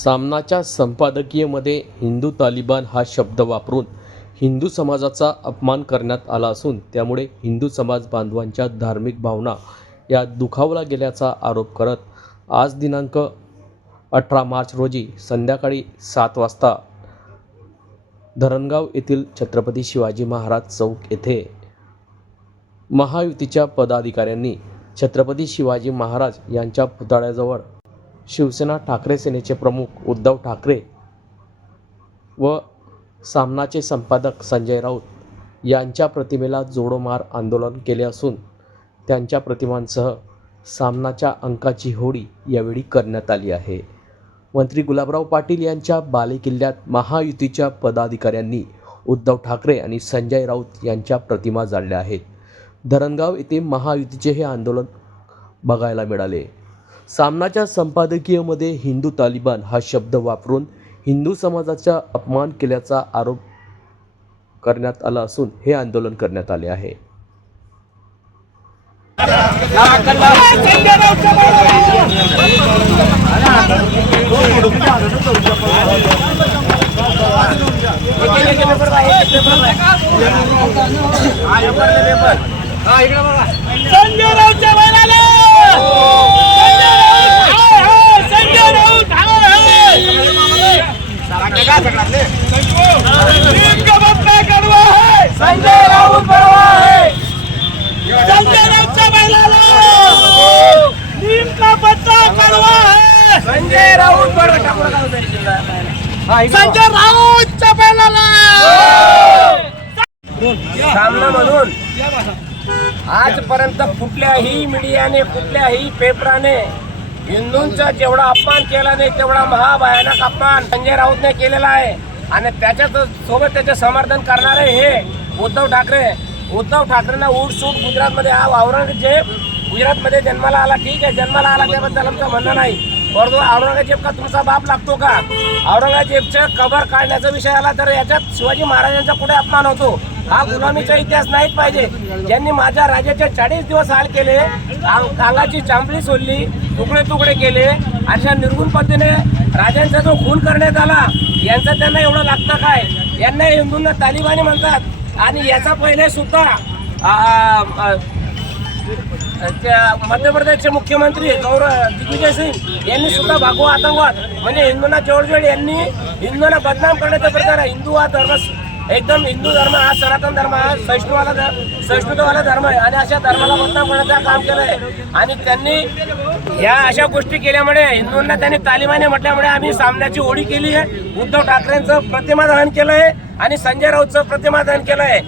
सामनाच्या संपादकीयमध्ये हिंदू तालिबान हा शब्द वापरून हिंदू समाजाचा अपमान करण्यात आला असून त्यामुळे हिंदू समाज बांधवांच्या धार्मिक भावना या दुखावला गेल्याचा आरोप करत आज दिनांक अठरा मार्च रोजी संध्याकाळी सात वाजता धरणगाव येथील छत्रपती शिवाजी महाराज चौक येथे महायुतीच्या पदाधिकाऱ्यांनी छत्रपती शिवाजी महाराज यांच्या पुतळ्याजवळ शिवसेना ठाकरे सेनेचे प्रमुख उद्धव ठाकरे व सामनाचे संपादक संजय राऊत यांच्या प्रतिमेला जोडोमार आंदोलन केले असून त्यांच्या प्रतिमांसह सामनाच्या अंकाची होडी यावेळी करण्यात आली आहे. मंत्री गुलाबराव पाटील यांच्या बालेकिल्ल्यात महायुतीच्या पदाधिकाऱ्यांनी उद्धव ठाकरे आणि संजय राऊत यांच्या प्रतिमा जाळल्या आहेत. धरणगाव येथे महायुतीचे हे आंदोलन बघायला मिळाले. सामनाच्या संपादकीयमध्ये हिंदू तालिबान हा शब्द वापरून हिंदू समाजाचा अपमान केल्याचा आरोप करण्यात आला असून हे आंदोलन करण्यात आले आहे. संजय राऊत नीम का बदला कडवा है संजय राऊत बडवा है संजय राऊतच्या बैलाला नीम का बदला कडवा है संजय राऊत संजय राऊतच्या बैलाला! सामनामधून आजपर्यंत कुठल्याही मीडियाने कुठल्याही पेपराने हिंदूंचा जेवढा अपमान केला नाही तेवढा महाभयानक अपमान संजय राऊतने केलेला आहे. आणि त्याच्याच सोबत त्याचे समर्थन करणारे हे उद्धव ठाकरे. उद्धव ठाकरेंना उठसूट गुजरातमध्ये हा औरंगजेब गुजरातमध्ये जन्माला आला. ठीक आहे जन्माला आला त्याबद्दल आमचं म्हणणं नाही. परंतु औरंगजेब का तुमचा बाप लागतो का? औरंगजेबच्या कबर काढण्याचा विषय आला तर याच्यात शिवाजी महाराजांचा कुठे अपमान होतो? हा गुलामीचा इतिहास नाहीच पाहिजे. ज्यांनी माझ्या राजाचे चाळीस दिवस हाल केले अंगाची चांबली सोडली तुकडे तुकडे केले अशा निर्गुण पद्धतीने राजांचा जो खून करण्यात आला यांचं त्यांना एवढं लागतं काय? यांना हिंदूंना तालिबानी म्हणतात. आणि याचा पहिले सुद्धा त्या मध्य प्रदेशचे मुख्यमंत्री गौरव दिग्विजय सिंग यांनी सुद्धा भागवा आतंकवाद. म्हणजे हिंदूंना जोडजोड यांनी हिंदूंना बदनाम करण्याचा प्रकार आहे. हिंदू हा धर्म एकदम हिंदू धर्म हा सनातन धर्म हा सहिष्णुवाला धर्म सहिष्णुतावाला धर्म आहे. आणि अशा धर्माला बदनाम करण्याचं काम केलं आहे. आणि त्यांनी या अशा गोष्टी केल्यामुळे हिंदूंना त्यांनी तालिबाने म्हटल्यामुळे आम्ही सामन्याची ओढी केली आहे. उद्धव ठाकरेंचं प्रतिमा दहन केलं आहे. आणि संजय राऊतचं प्रतिमा दहन केलं आहे.